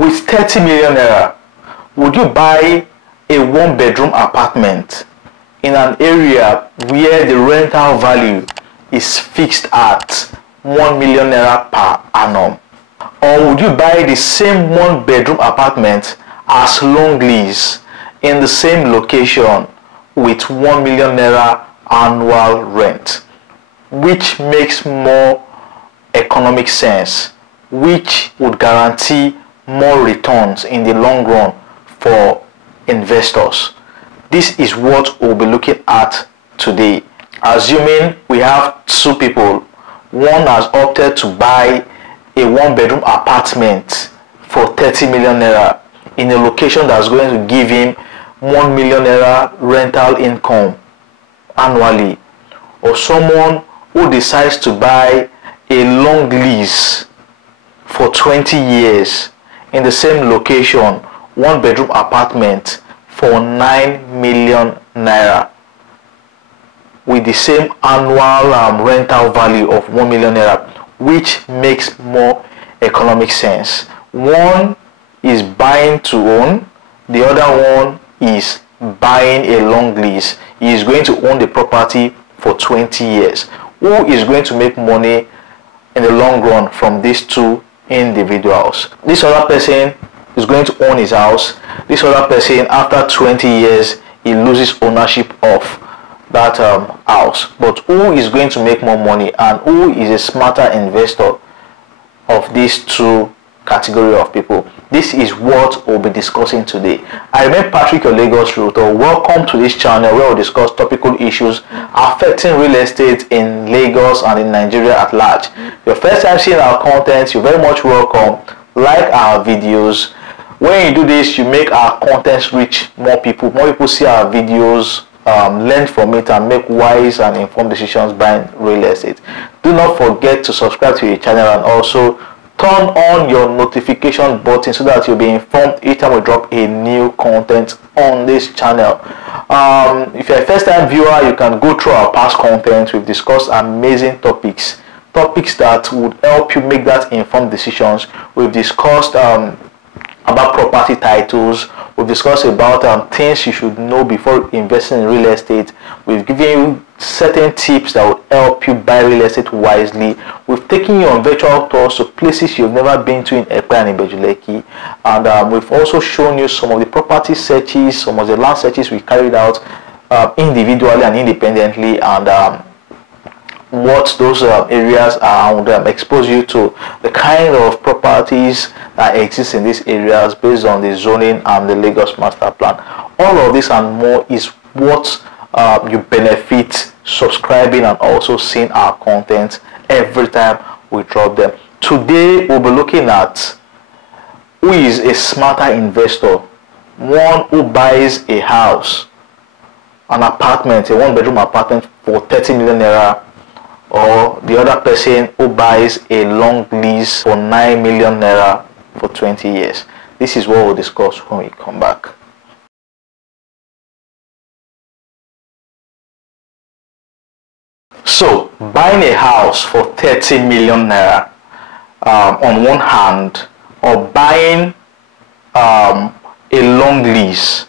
with 30 million naira, would you buy a one-bedroom apartment in an area where the rental value is fixed at 1 million naira per annum? Or would you buy the same one-bedroom apartment as long lease in the same location with 1 million naira annual rent? Which makes more economic sense? Which would guarantee more returns in the long run for investors? This is what we'll be looking at today. Assuming we have two people, one has opted to buy a one-bedroom apartment for 30 million naira in a location that's going to give him 1 million naira rental income annually, or someone who decides to buy a long lease for 20 years in the same location, one-bedroom apartment for 9 million naira with the same annual rental value of 1 million naira. Which makes more economic sense? One is buying to own, the other one is buying a long lease. He is going to own the property for 20 years. Who is going to make money in the long run from these two individuals? This other person is going to own his house. This other person, after 20 years, he loses ownership of that house. But who is going to make more money, and who is a smarter investor of these two category of people? This is what we'll be discussing today. I remain Patrick, your Lagos Realtor. Welcome to this channel where we discuss topical issues affecting real estate in Lagos and in Nigeria at large. If your first time seeing our content, you're very much welcome. Like our videos. When you do this, you make our contents reach more people. More people see our videos, learn from it, and make wise and informed decisions buying real estate. Do not forget to subscribe to the channel and also turn on your notification button so that you'll be informed each time we drop a new content on this channel. If you're a first-time viewer, you can go through our past content. We've discussed amazing topics that would help you make that informed decisions. We've discussed about property titles. We've discussed about things you should know before investing in real estate. We've given you certain tips that will help you buy real estate wisely. We've taken you on virtual tours to places you've never been to in Ekpe and Ibejuleki. And we've also shown you some of the property searches, some of the land searches we carried out individually and independently, and what those areas are, and expose you to the kind of properties that exist in these areas based on the zoning and the Lagos master plan. All of this and more is what you benefit subscribing and also seeing our content every time we drop them. Today we'll be looking at who is a smarter investor. One who buys a house, an apartment, a one-bedroom apartment for 30 million naira, or the other person who buys a long lease for 9 million naira for 20 years. This is what we'll discuss when we come back. So, buying a house for 30 million naira on one hand, or buying a long lease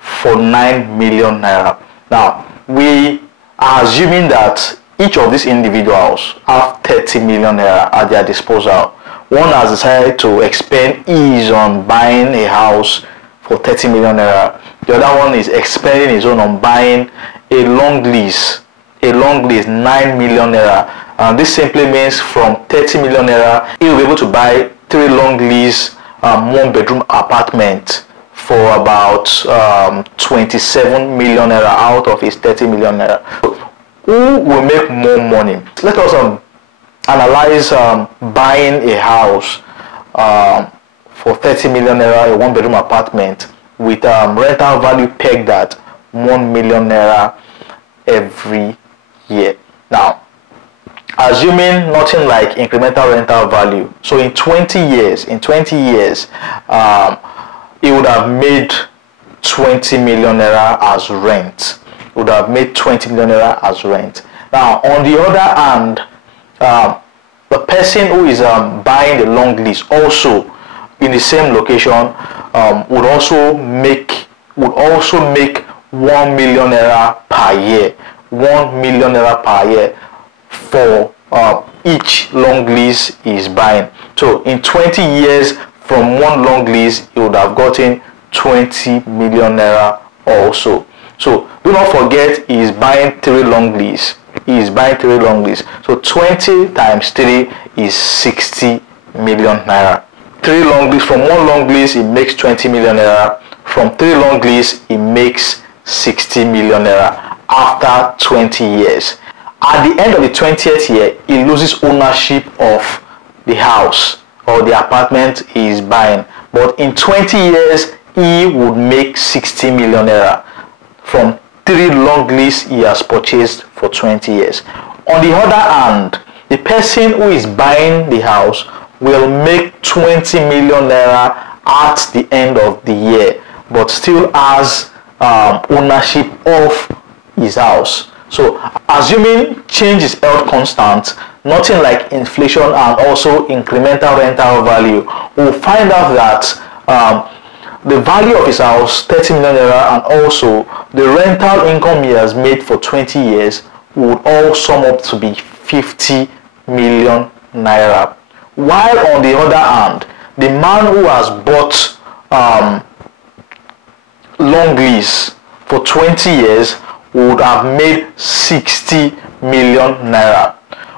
for 9 million naira. Now, we are assuming that each of these individuals have 30 million naira at their disposal. One has decided to expend ease on buying a house for 30 million naira. The other one is expending his own on buying a long lease 9 million naira. And this simply means from 30 million naira, he will be able to buy 3 long lease one-bedroom apartment for about 27 million naira out of his 30 million naira. Who will make more money? Let us analyze buying a house for 30 million naira, a one-bedroom apartment with rental value pegged at 1 million naira every year. Now, assuming nothing like incremental rental value, so in 20 years, he would have made 20 million naira as rent. Would have made 20 million naira as rent. Now, on the other hand, the person who is buying the long lease also in the same location would also make 1 million naira per year. 1 million naira per year for each long lease is buying. So in 20 years from one long lease, he would have gotten 20 million naira also. So do not forget, he is buying 3 long lease. He is buying 3 long lease. So 20 times 3 is 60 million naira. 3 long lease, from one long lease, he makes 20 million naira. From 3 long lease, he makes 60 million naira after 20 years. At the end of the 20th year, he loses ownership of the house or the apartment he is buying. But in 20 years, he would make 60 million naira from 3 long lease he has purchased for 20 years. On the other hand, the person who is buying the house will make 20 million naira at the end of the year, but still has ownership of his house. So assuming change is held constant, nothing like inflation and also incremental rental value, we'll find out that the value of his house, 30 million naira, and also the rental income he has made for 20 years would all sum up to be 50 million naira. While on the other hand, the man who has bought long lease for 20 years would have made 60 million naira.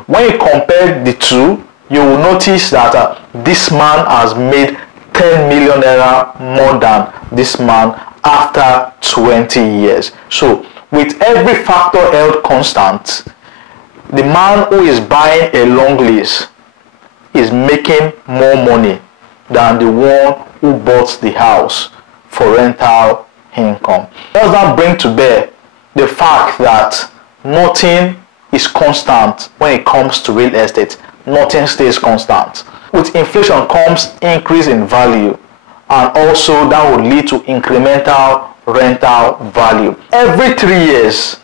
When you compare the two, you will notice that this man has made 10 million naira more than this man after 20 years. So with every factor held constant, the man who is buying a long lease is making more money than the one who bought the house for rental income. Does that bring to bear the fact that nothing is constant when it comes to real estate? Nothing stays constant. With inflation comes increase in value, and also that would lead to incremental rental value. Every 3 years,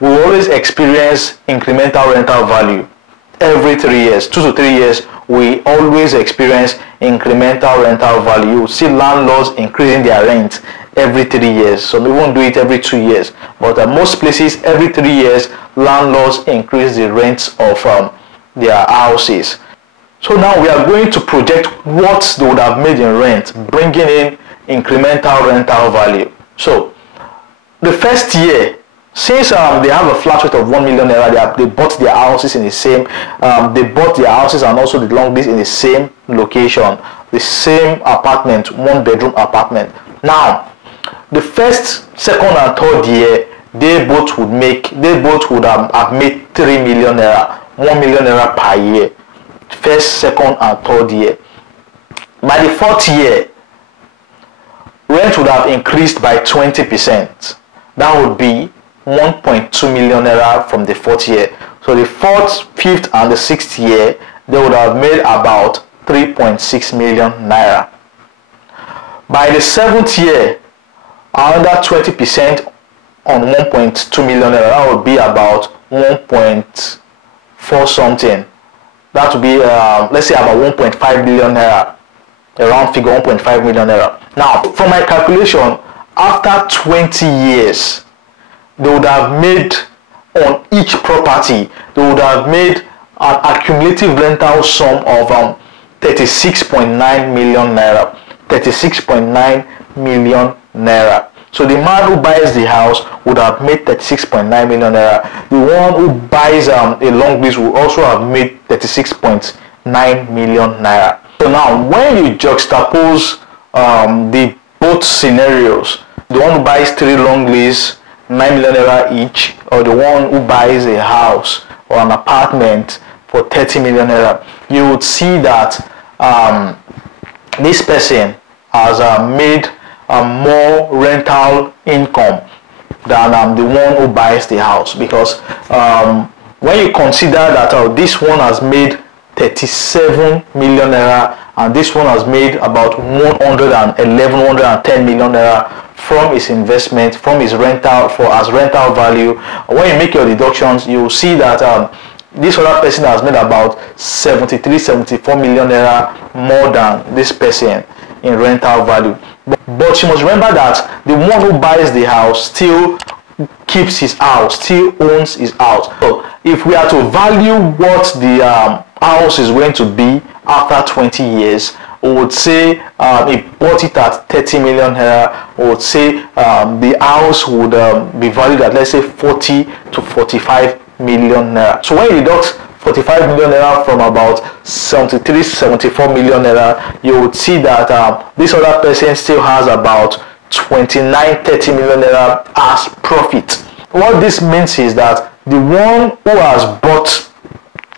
we always experience incremental rental value. Every 3 years, 2 to 3 years, we always experience incremental rental value. You see landlords increasing their rent every 3 years. Some even do it every 2 years. But at most places, every 3 years, landlords increase the rents of their houses. So now we are going to project what they would have made in rent, bringing in incremental rental value. So the first year, since they have a flat rate of 1 million naira, they bought their houses in the same, and also the long lease in the same location, the same apartment, 1 bedroom apartment. Now, the first, second, and third year, they both would have made 3 million naira, 1 million naira per year. First, second, and third year. By the 4th year, rent would have increased by 20%. That would be 1.2 million naira from the 4th year. So the 4th, 5th, and the 6th year, they would have made about 3.6 million naira. By the 7th year, another 20% on 1.2 million naira, that would be about 1.4 something. That would be, let's say, about 1.5 million naira, a round figure, 1.5 million naira. Now, from my calculation, after 20 years, they would have made on each property, they would have made an accumulative rental sum of 36.9 million naira. 36.9 million naira. So the man who buys the house would have made 36.9 million naira. The one who buys a long lease will also have made 36.9 million naira. So now, when you juxtapose the both scenarios, the one who buys 3 long lease, 9 million naira each, or the one who buys a house or an apartment for 30 million naira, you would see that this person has made more rental income than the one who buys the house, because when you consider that this one has made 37 million naira and this one has made about 110 million naira from his investment, from his rental, as rental value, when you make your deductions, you will see that this other person has made about 74 million naira more than this person in rental value. But you must remember that the one who buys the house still keeps his house, still owns his house. So if we are to value what the house is going to be after 20 years, we would say if bought it at 30 million naira, we would say the house would be valued at, let's say, 40 to 45 million naira. So when you deduct 45 million naira from about 74 million naira, you would see that this other person still has about 30 million naira as profit. What this means is that the one who has bought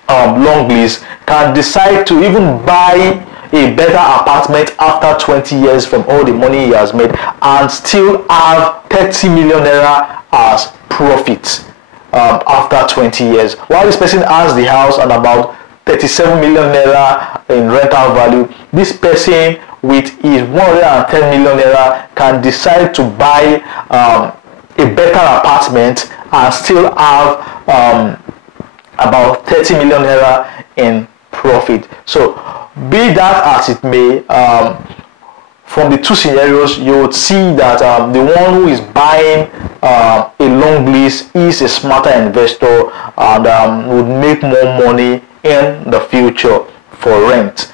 long lease can decide to even buy a better apartment after 20 years from all the money he has made and still have 30 million naira as profit after 20 years. While this person has the house and about 37 million naira in rental value, this person with his 110 million naira can decide to buy a better apartment and still have about 30 million naira in profit. So be that as it may, from the two scenarios, you would see that the one who is buying a long lease is a smarter investor and would make more money in the future for rent,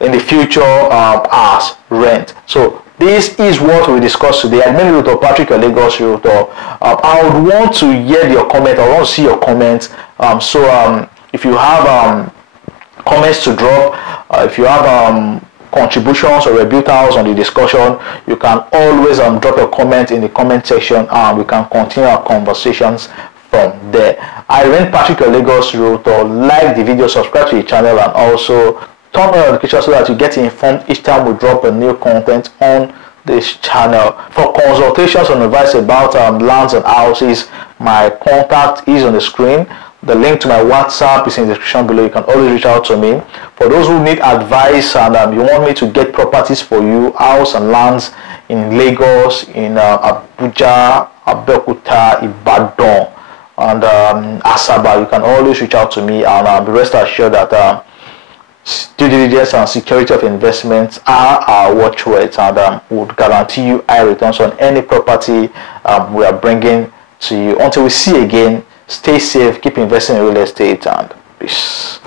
in the future as rent. So this is what we discussed today. I'm Realtor Patrick, your Lagos Realtor. I would want to hear your comment. I want to see your comments. If you have comments to drop, if you have contributions or rebuttals on the discussion, you can always drop your comment in the comment section and we can continue our conversations from there. I remain Patrick, your Lagos Realtor. Like the video, subscribe to the channel, and also turn on notifications so that you get informed each time we drop a new content on this channel. For consultations and advice about lands and houses, my contact is on the screen. The link to my WhatsApp is in the description below. You can always reach out to me. For those who need advice and you want me to get properties for you, house and lands in Lagos, in Abuja, Abuja, Ibadan, and Asaba, you can always reach out to me, and be rest assured that due diligence and security of investments are our watchwords, and would guarantee you high returns on any property we are bringing to you. Until we see again, stay safe, keep investing in real estate, and peace.